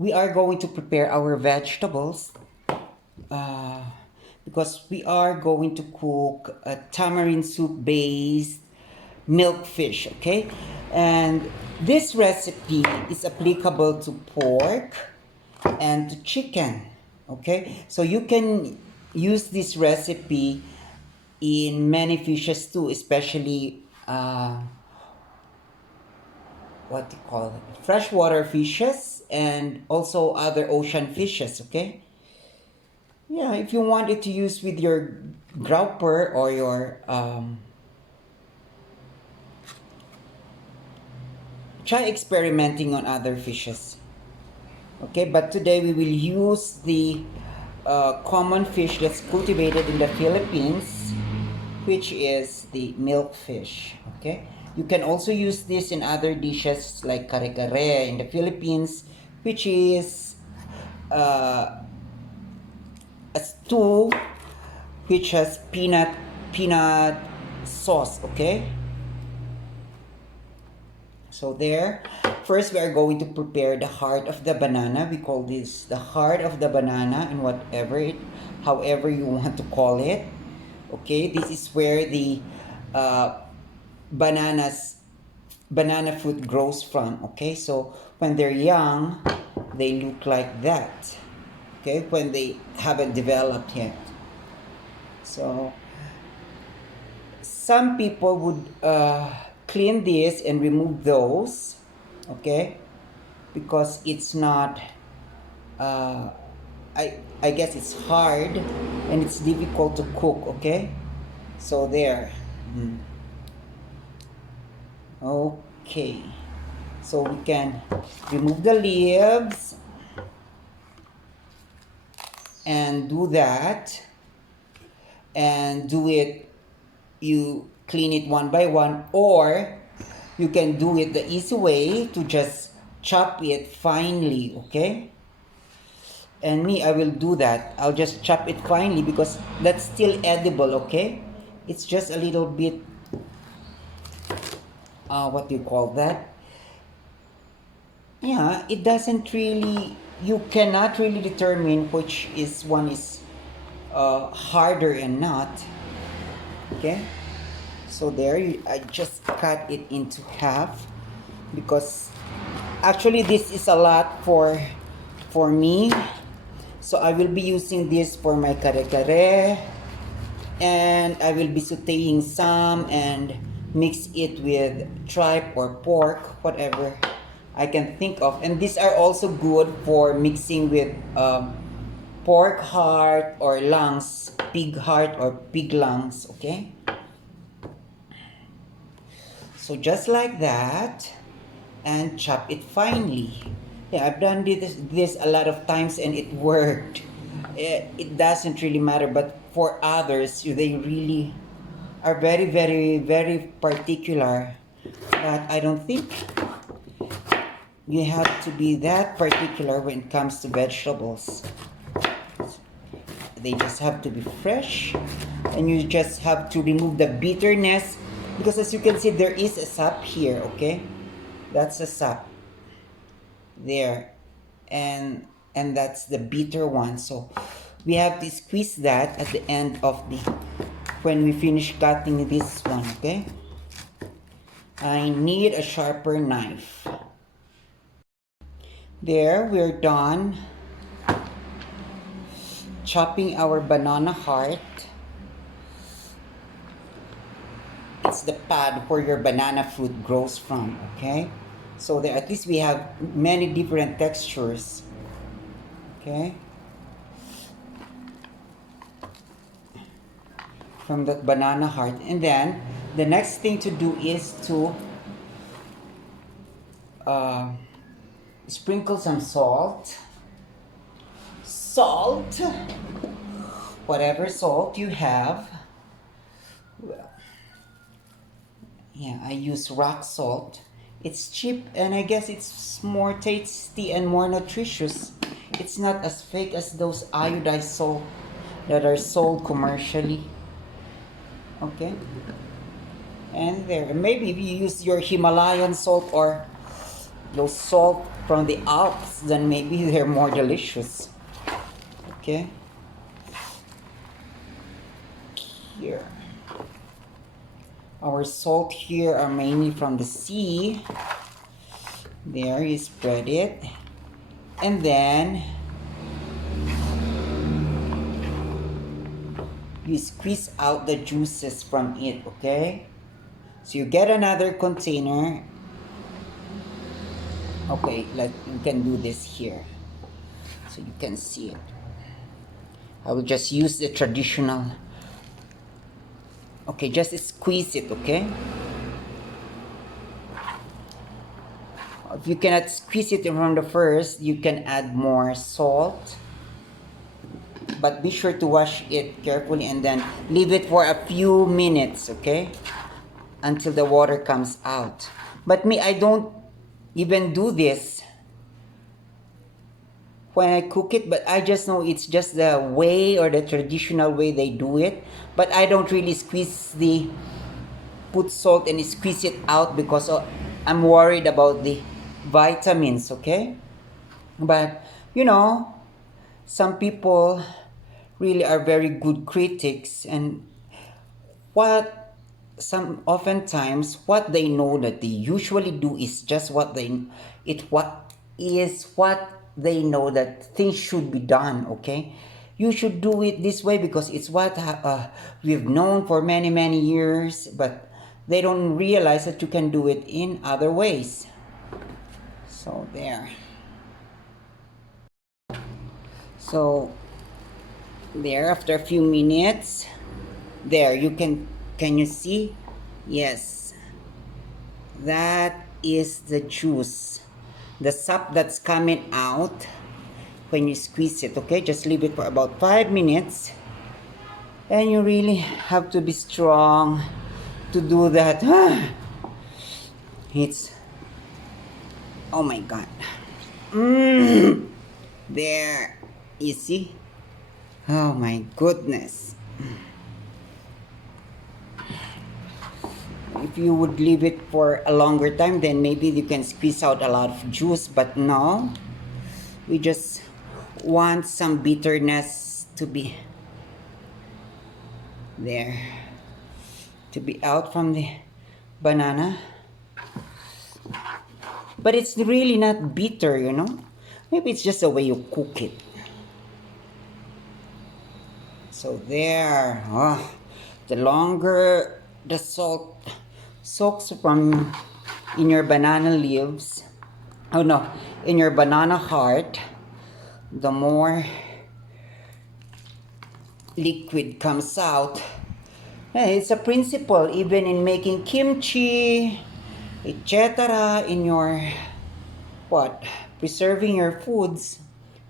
we are going to prepare our vegetables uh, because we are going to cook a tamarind soup based milk fish, okay? And this recipe is applicable to pork and to chicken, okay? So you can use this recipe in many fishes too, especially what do you call it? Freshwater fishes and also other ocean fishes, okay? Yeah, if you wanted to use with your grouper or your try experimenting on other fishes. Okay, but today we will use the common fish that's cultivated in the Philippines, which is the milkfish. Okay, you can also use this in other dishes like kare-kare in the Philippines, which is a stew which has peanut sauce. Okay, so there, first we are going to prepare the heart of the banana. We call this the heart of the banana, and however you want to call it. Okay, this is where the uh, banana fruit grows from. Okay, so when they're young, they look like that. Okay, when they haven't developed yet. So some people would clean this and remove those, okay, because it's not uh, I guess it's hard and it's difficult to cook, okay? So there. Okay, so we can remove the leaves and do that, and do it, you clean it one by one, or you can do it the easy way to just chop it finely, okay? And me, I will do that. I'll just chop it finely because that's still edible, okay? It's just a little bit what do you call that? Yeah, it doesn't really, you cannot really determine which is one is harder and not, okay? So there, I just cut it into half because actually this is a lot for me. So I will be using this for my kare-kare, and I will be sauteing some and mix it with tripe or pork, whatever I can think of. And these are also good for mixing with pork heart or lungs, pig heart or pig lungs, okay? So just like that, and chop it finely. Yeah, I've done this a lot of times and it worked. It doesn't really matter, but for others, they really are very, very, very particular. But I don't think you have to be that particular when it comes to vegetables. They just have to be fresh, and you just have to remove the bitterness, because as you can see, there is a sap here, okay? That's a sap there, and that's the bitter one. So we have to squeeze that at the end of the, when we finish cutting this one, okay? I need a sharper knife. There, we're done chopping our banana heart. It's the pod where your banana fruit grows from, okay? So there, at least we have many different textures, okay? From the banana heart. And then the next thing to do is to sprinkle some salt, whatever salt you have. Yeah, I use rock salt. It's cheap, and I guess it's more tasty and more nutritious. It's not as fake as those iodized salt that are sold commercially. Okay? And there, maybe if you use your Himalayan salt or those salt from the Alps, then maybe they're more delicious. Okay. Here. Our salt here are mainly from the sea. There, you spread it. And then you squeeze out the juices from it, okay? So you get another container. Okay, like you can do this here so you can see it. I will just use the traditional. Okay, just squeeze it, okay? If you cannot squeeze it from the first, you can add more salt. But be sure to wash it carefully and then leave it for a few minutes, okay? Until the water comes out. But me, I don't even do this when I cook it, but I just know it's just the way or the traditional way they do it. But I don't really put salt and squeeze it out because I'm worried about the vitamins, okay? But, you know, some people really are very good critics, and oftentimes what they know that they usually do is just what they know that things should be done, okay? You should do it this way because it's what we've known for many years, but they don't realize that you can do it in other ways. So there. So there, after a few minutes, there you can you see? Yes, that is the juice, the sap that's coming out when you squeeze it, okay? Just leave it for about 5 minutes, and you really have to be strong to do that. It's, oh my god. There, you see? Oh my goodness. If you would leave it for a longer time, then maybe you can squeeze out a lot of juice, but no. We just want some bitterness to be there, to be out from the banana. But it's really not bitter, you know? Maybe it's just the way you cook it. So there, the longer the salt soaks from in your banana leaves, in your banana heart, the more liquid comes out. It's a principle even in making kimchi, etc. In your preserving your foods,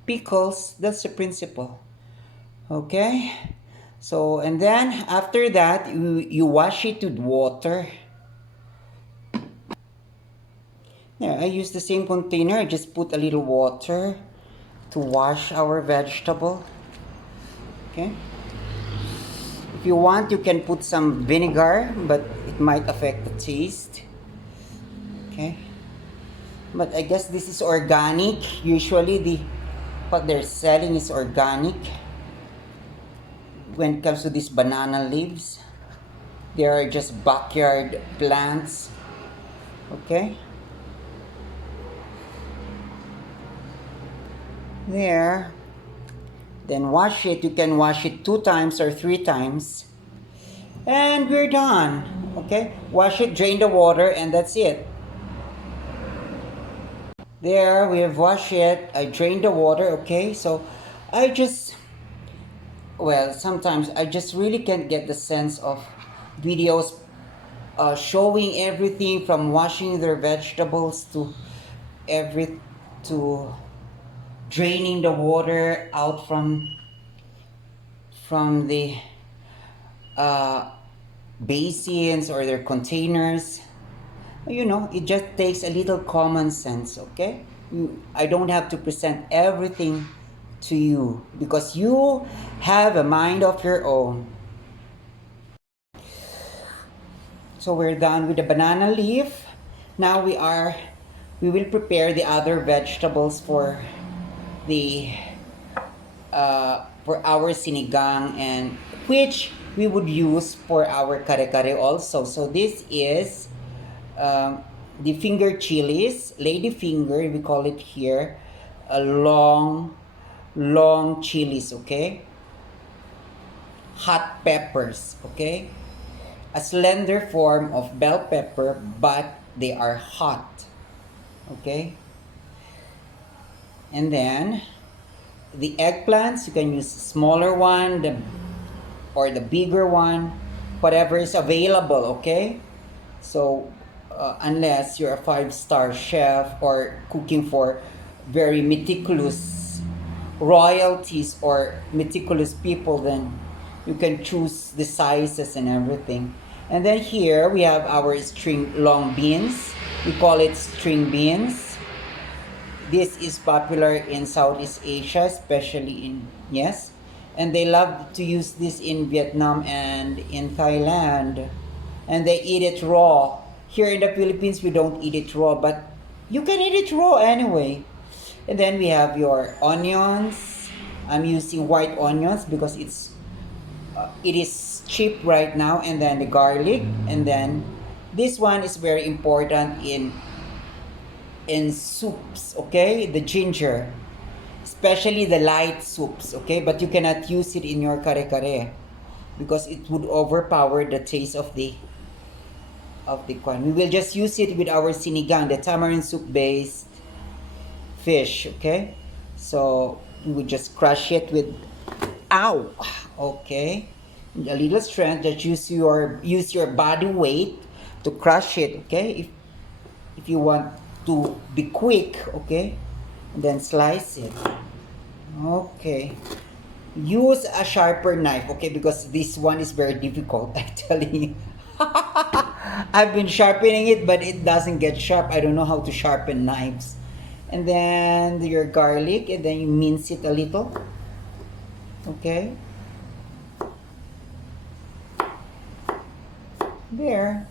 pickles. That's the principle. Okay, so and then after that you wash it with water. Yeah, I use the same container. I just put a little water to wash our vegetable. Okay, if you want, you can put some vinegar, but it might affect the taste. Okay, but I guess this is organic. Usually what they're selling is organic. When it comes to these banana leaves, they are just backyard plants. Okay, there, then wash it. You can wash it 2 times or 3 times, and we're done. Okay, wash it, drain the water, and that's it. There, we have washed it. I drained the water. Okay, so sometimes I just really can't get the sense of videos showing everything from washing their vegetables to draining the water out from the basins or their containers. You know, it just takes a little common sense, okay? I don't have to present everything to you because you have a mind of your own. So we're done with the banana leaf. Now we are we will prepare the other vegetables the for our sinigang, and which we would use for our kare-kare also. So this is the finger chilies, lady finger, we call it here, a long chilies, okay? Hot peppers, okay? A slender form of bell pepper, but they are hot, okay? And then the eggplants, you can use smaller one, or the bigger one, whatever is available, okay? So unless you're a five-star chef or cooking for very meticulous royalties or meticulous people, then you can choose the sizes and everything. And then here we have our string long beans. We call it string beans. This is popular in Southeast Asia, especially in, yes, and they love to use this in Vietnam and in Thailand, and they eat it raw. Here in the Philippines, we don't eat it raw, but you can eat it raw anyway. And then we have your onions. I'm using white onions because it is cheap right now. And then the garlic, and then this one is very important in soups, okay? The ginger, especially the light soups, okay? But you cannot use it in your kare-kare because it would overpower the taste of the kwan. We will just use it with our sinigang, the tamarind soup based fish, okay? So we would just crush it with, ow, okay? A little strength, just use your body weight to crush it, okay? If you want to be quick, okay, and then slice it, okay. Use a sharper knife, okay, because this one is very difficult, I'm telling you. I've been sharpening it, but it doesn't get sharp. I don't know how to sharpen knives. And then your garlic, and then you mince it a little, okay. There,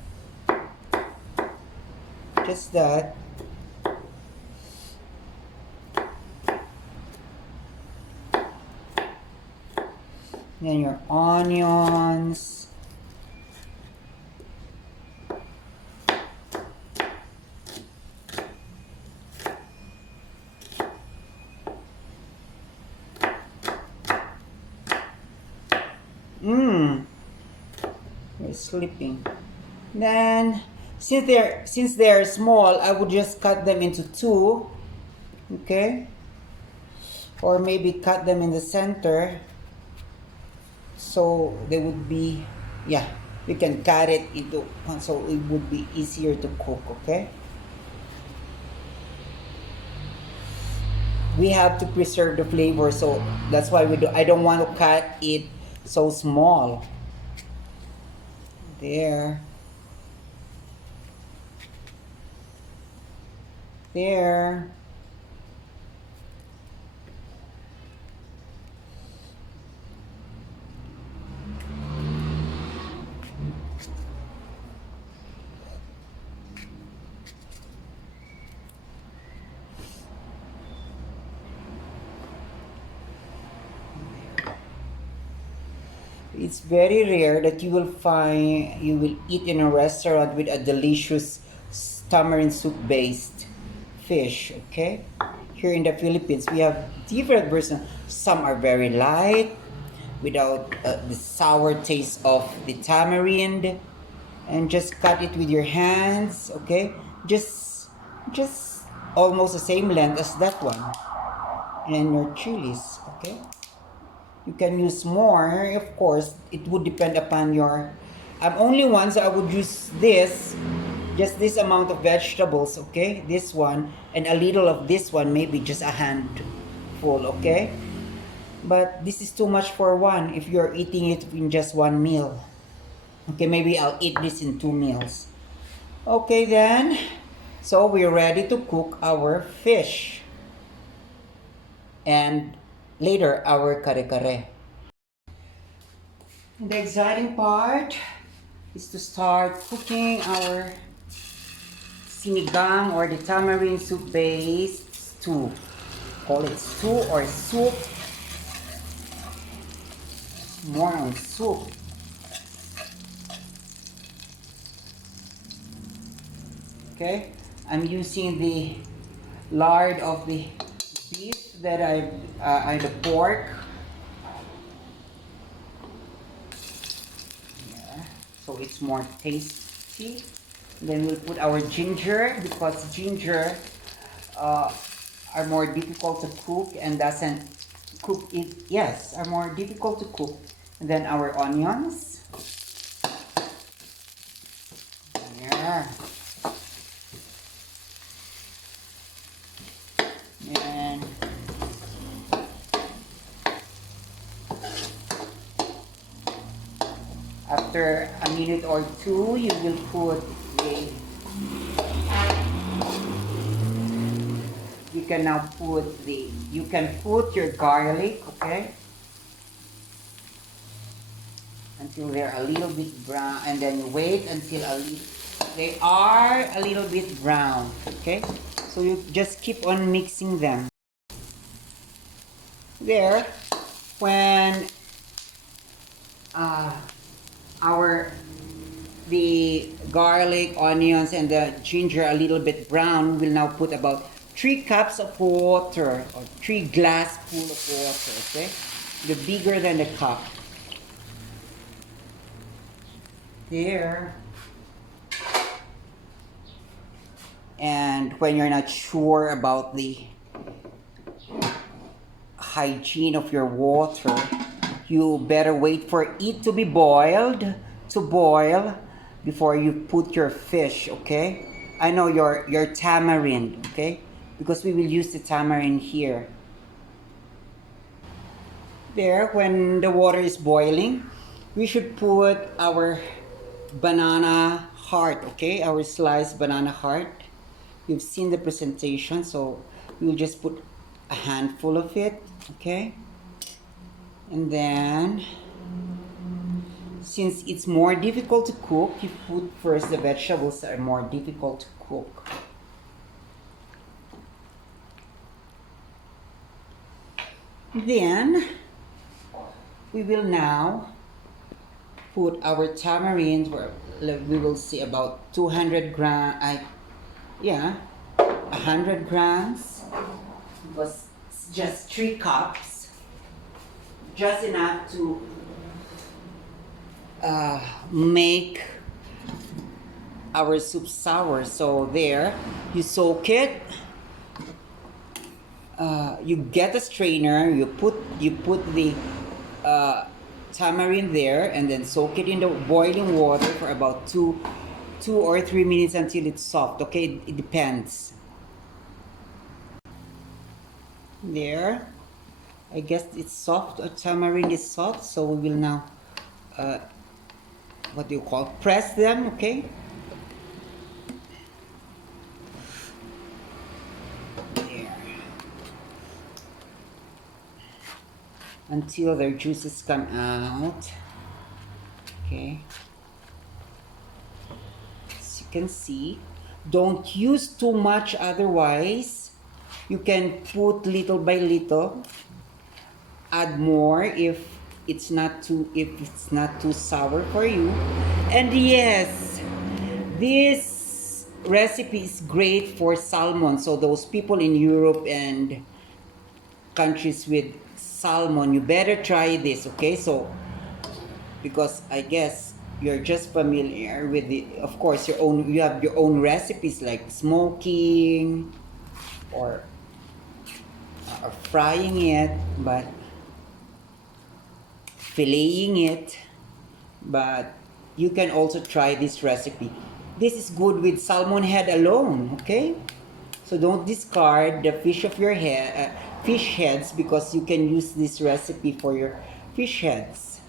just that. Then your onions. You're sleeping. Then, since they're small, I would just cut them into two, okay? Or maybe cut them in the center, so they would be, yeah, you can cut it into, so it would be easier to cook, okay? We have to preserve the flavor, so that's why I don't want to cut it so small. There. There. It's very rare that you will eat in a restaurant with a delicious tamarind soup based fish, okay? Here in the Philippines, we have different versions. Some are very light, without the sour taste of the tamarind, and just cut it with your hands, okay? Just almost the same length as that one. And your chilies, okay? You can use more, of course. It would depend upon your. I'm only one, so I would use this, just this amount of vegetables, okay? This one, and a little of this one, maybe just a handful, okay? But this is too much for one if you're eating it in just one meal. Okay, maybe I'll eat this in 2 meals. Okay then, so we're ready to cook our fish. And later, our kare-kare. The exciting part is to start cooking our sinigang or the tamarind soup based stew. Call it stew or soup. More on soup. Okay, I'm using the lard of the beef that and the pork. Yeah, so it's more tasty. Then we'll put our ginger because ginger are more difficult to cook and doesn't cook it. Yes, are more difficult to cook. And then our onions. Yeah. And after a minute or two, you will put the, you can now put the, you can put your garlic, okay? Until they're a little bit brown, and then you wait until they are a little bit brown, okay? So you just keep on mixing them. There, when the garlic, onions, and the ginger a little bit brown, we'll now put about 3 cups of water or 3 glass full of water, okay? The bigger than the cup. There. And when you're not sure about the hygiene of your water, you better wait for it to be boiled, to boil, before you put your fish, okay? I know your tamarind, okay? Because we will use the tamarind here. There, when the water is boiling, we should put our banana heart, okay? Our sliced banana heart. You've seen the presentation, so we'll just put a handful of it, okay? And then, since it's more difficult to cook, you put first the vegetables that are more difficult to cook. Then, we will now put our tamarind, where we will see about 200 grams, 100 grams, because it's just 3 cups, just enough to make our soup sour. So there, you soak it, you get a strainer, you put the tamarind there, and then soak it in the boiling water for about 2 or 3 minutes until it's soft, okay? It depends. There, I guess it's soft, tamarind is soft, so we will now press them, okay? There. Until their juices come out, okay? As you can see, don't use too much, otherwise you can put little by little, add more if it's not too sour for you. And yes, this recipe is great for salmon. So those people in Europe and countries with salmon, you better try this, okay? So because I guess you're just familiar with of course you have your own recipes like smoking or frying it, but filleting it, but you can also try this recipe. This is good with salmon head alone, okay? So don't discard the fish heads, because you can use this recipe for your fish heads.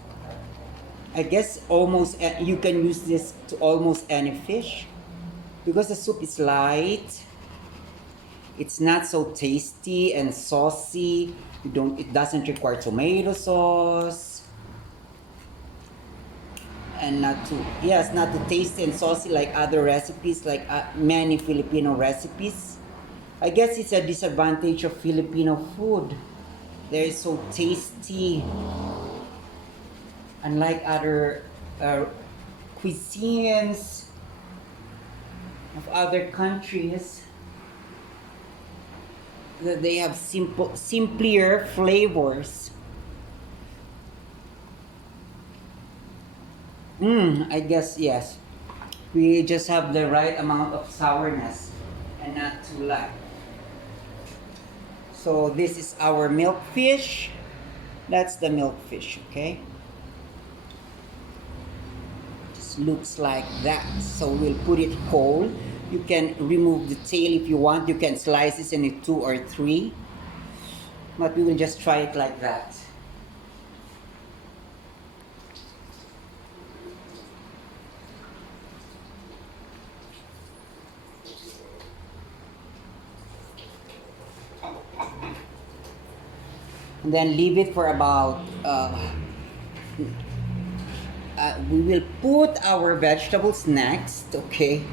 I guess you can use this to almost any fish, because the soup is light. It's not so tasty and saucy. It doesn't require tomato sauce. and not to, yes, not to taste and saucy like other recipes, like many Filipino recipes. I guess it's a disadvantage of Filipino food. They're so tasty, unlike other uh, cuisines of other countries, that they have simpler flavors. I guess yes. We just have the right amount of sourness and not too light. So this is our milkfish. That's the milkfish, okay? Just looks like that. So we'll put it whole. You can remove the tail if you want. You can slice this into 2 or 3. But we will just try it like that. And then leave it for about we will put our vegetables next, okay?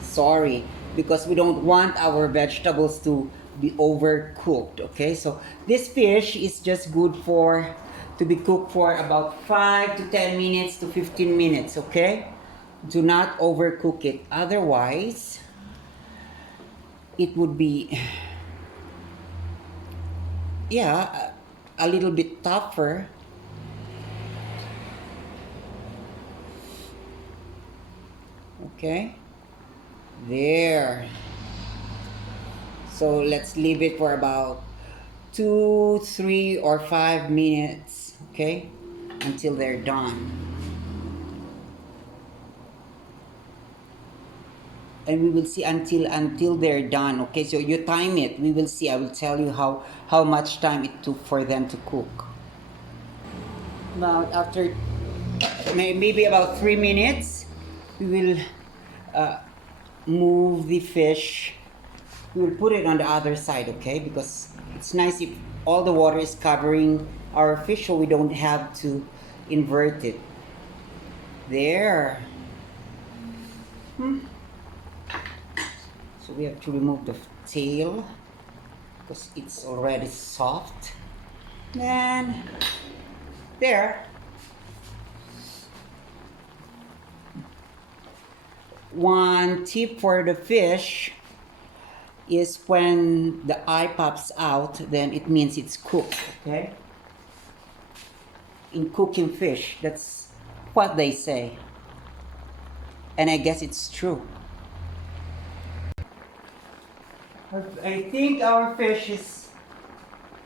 Sorry, because we don't want our vegetables to be overcooked, okay? So this fish is just good for to be cooked for about 5 to 10 minutes to 15 minutes, okay? Do not overcook it, otherwise it would be yeah, a little bit tougher. Okay, there. So let's leave it for about 2, 3, or 5 minutes, okay, until they're done. And we will see until they're done, okay? So you time it. We will see. I will tell you how much time it took for them to cook. About after maybe about 3 minutes, we will move the fish. We will put it on the other side, okay? Because it's nice if all the water is covering our fish, so we don't have to invert it. There. So we have to remove the tail because it's already soft. Then there. One tip for the fish is when the eye pops out, then it means it's cooked, okay? In cooking fish, that's what they say. And I guess it's true. I think our fish is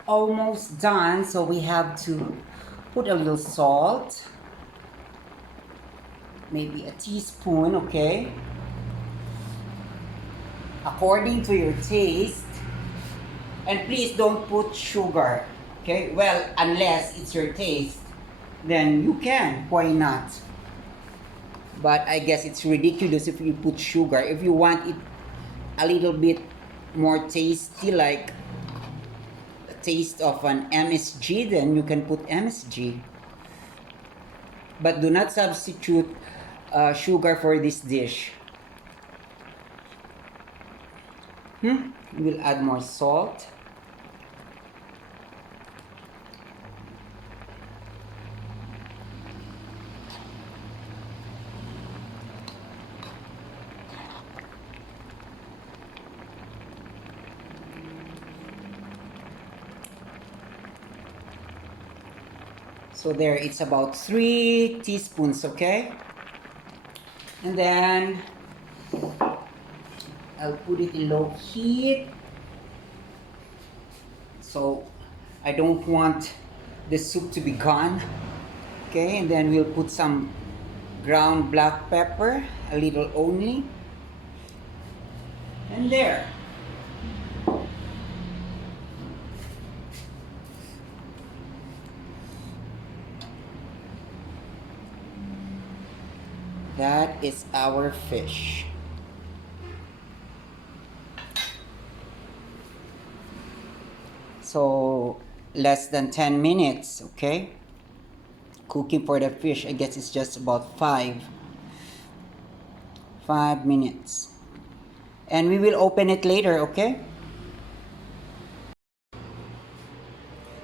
almost done, so we have to put a little salt. Maybe a teaspoon, okay? According to your taste. And please don't put sugar, okay? Well, unless it's your taste, then you can. Why not? But I guess it's ridiculous if you put sugar. If you want it a little bit more tasty, like the taste of an MSG, then you can put MSG. But do not substitute sugar for this dish. We will add more salt. So there, it's about 3 teaspoons, okay? And then I'll put it in low heat. So I don't want the soup to be gone. Okay, and then we'll put some ground black pepper, a little only. And there. That is our fish. So less than 10 minutes, okay? cooking for the fish. I guess it's just about 5 minutes. And we will open it later, okay?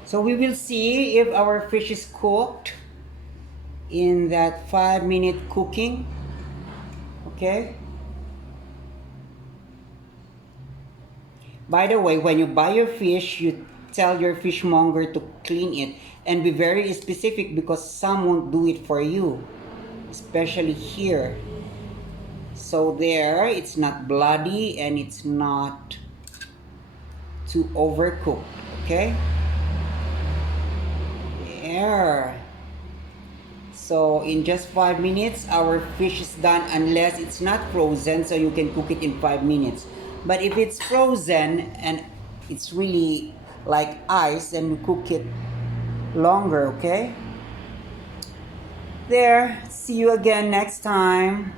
So we will see if our fish is cooked in that 5-minute cooking, okay? By the way, when you buy your fish, you tell your fishmonger to clean it and be very specific because some won't do it for you, especially here. So there, it's not bloody and it's not too overcooked, okay? There. So in just 5 minutes, our fish is done unless it's not frozen, so you can cook it in 5 minutes. But if it's frozen and it's really like ice, then we cook it longer, okay? There. See you again next time.